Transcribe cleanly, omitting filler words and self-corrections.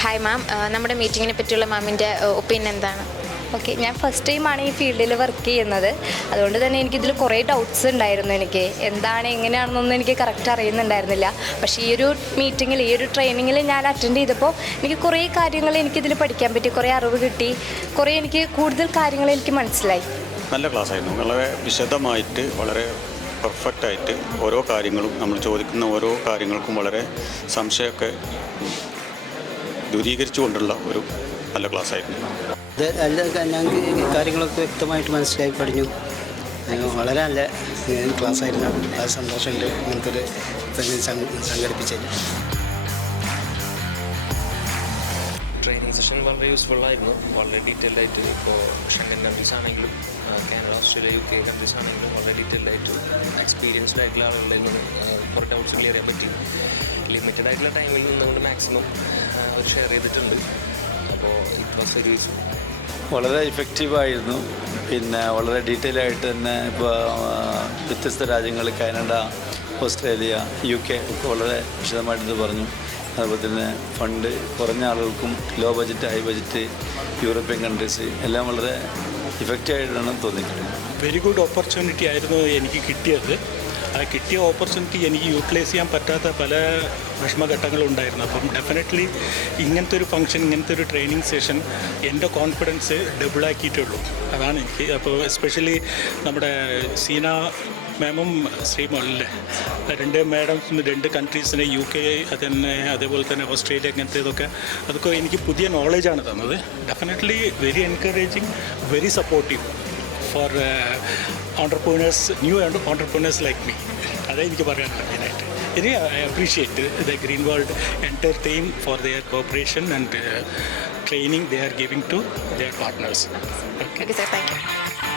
Hi ma'am, നമ്മുടെ മീറ്റിങ്ങിനെ പറ്റിയുള്ള മാമിൻ്റെ ഒപ്പീനിയൻ എന്താണ്? ഓക്കെ, ഞാൻ ഫസ്റ്റ് ടൈമാണ് ഈ ഫീൽഡിൽ വർക്ക് ചെയ്യുന്നത്. അതുകൊണ്ട് തന്നെ എനിക്കിതിൽ കുറേ ഡൗട്ട്സ് ഉണ്ടായിരുന്നു. എനിക്ക് എന്താണ് എങ്ങനെയാണെന്നൊന്നും എനിക്ക് കറക്റ്റ് അറിയുന്നുണ്ടായിരുന്നില്ല. പക്ഷേ ഈ ഒരു മീറ്റിങ്ങിൽ, ഈ ഒരു ട്രെയിനിങ്ങിൽ ഞാൻ അറ്റൻഡ് ചെയ്തപ്പോൾ എനിക്ക് കുറേ കാര്യങ്ങൾ എനിക്കിതിൽ പഠിക്കാൻ പറ്റി, കുറേ അറിവ് കിട്ടി, കുറേ എനിക്ക് കൂടുതൽ കാര്യങ്ങൾ എനിക്ക് മനസ്സിലായി. നല്ല ക്ലാസ്സായിരുന്നു. വളരെ വിശദമായിട്ട്, വളരെ പെർഫെക്റ്റായിട്ട് ഓരോ കാര്യങ്ങളും, നമ്മൾ ചോദിക്കുന്ന ഓരോ കാര്യങ്ങൾക്കും വളരെ സംശയമൊക്കെ ദൂരീകരിച്ചുകൊണ്ടുള്ള ഒരു നല്ല ക്ലാസ്സായിരുന്നു. ഞങ്ങൾക്ക് കാര്യങ്ങളൊക്കെ വ്യക്തമായിട്ട് മനസ്സിലാക്കി പഠിഞ്ഞു. വളരെ നല്ല ക്ലാസ്സായിരുന്നു. വളരെ സന്തോഷമുണ്ട് ഇങ്ങനത്തെ ഒരു സംഘടിപ്പിച്ചത്. ട്രെയിനിങ് സെഷൻ വളരെ യൂസ്ഫുൾ ആയിരുന്നു. വളരെ ഡീറ്റെയിൽഡ് ആയിട്ട്, ഇപ്പോൾ ഷെങ്കൻ കൺട്രീസ് ആണെങ്കിലും കാനഡ, ഓസ്ട്രേലിയ, UK കൺട്രീസ് ആണെങ്കിലും വളരെ ഡീറ്റെയിൽഡ് ആയിട്ട് എക്സ്പീരിയൻസ്ഡ് ആയിട്ടുള്ള ആളുകളിൽ നിന്ന് കുറേ ഡൗട്ട്സ് ക്ലിയർ ചെയ്യാൻ പറ്റി. ലിമിറ്റഡ് ആയിട്ടുള്ള ടൈമിൽ നിന്നുകൊണ്ട് മാക്സിമം അവർ ഷെയർ ചെയ്തിട്ടുണ്ട്. അപ്പോൾ ഇറ്റ് വാസ് വെരി യൂസ്ഫുൾ. വളരെ ഇഫക്റ്റീവായിരുന്നു. പിന്നെ വളരെ ഡീറ്റെയിൽ ആയിട്ട് തന്നെ ഇപ്പോൾ വ്യത്യസ്ത രാജ്യങ്ങൾ, കാനഡ, ഓസ്ട്രേലിയ, UK ഒക്കെ വളരെ വിശദമായിട്ട് പറഞ്ഞു. അതുപോലെ തന്നെ ഫണ്ട് കുറഞ്ഞ ആളുകൾക്കും low budget, high budget, European countries എല്ലാം വളരെ ഇഫക്റ്റീവായിട്ടാണ് തോന്നിയിട്ടുള്ളത്. വെരി ഗുഡ് ഓപ്പർച്യൂണിറ്റി ആയിരുന്നു എനിക്ക് കിട്ടിയത്. ആ കിട്ടിയ ഓപ്പർച്യൂണിറ്റി എനിക്ക് യൂട്ടിലൈസ് ചെയ്യാൻ പറ്റാത്ത പല വിഷമഘട്ടങ്ങളുണ്ടായിരുന്നു. അപ്പം ഡെഫിനറ്റ്ലി ഇങ്ങനത്തെ ഒരു ഫംഗ്ഷൻ, ഇങ്ങനത്തെ ഒരു ട്രെയിനിങ് സെഷൻ എൻ്റെ കോൺഫിഡൻസ് ഡബിളാക്കിയിട്ടുള്ളൂ. അതാണ് എനിക്ക്. അപ്പോൾ എസ്പെഷ്യലി നമ്മുടെ സീന മാമും ശ്രീമോളിലെ രണ്ട് മാഡംസ്, രണ്ട് കൺട്രീസിനെ, UK അതന്നെ, അതേപോലെ തന്നെ ഓസ്ട്രേലിയ, അങ്ങനത്തേതൊക്കെ അതൊക്കെ എനിക്ക് പുതിയ നോളജാണ് തന്നത്. Definitely very encouraging, very supportive for entrepreneurs, new entrepreneurs like me. അതേ എനിക്ക് പറയാനുള്ളത് മെയിനായിട്ട്. ഇനി I appreciate the green world entire team for their cooperation and training they are giving to their partners. Okay, sir, thank you.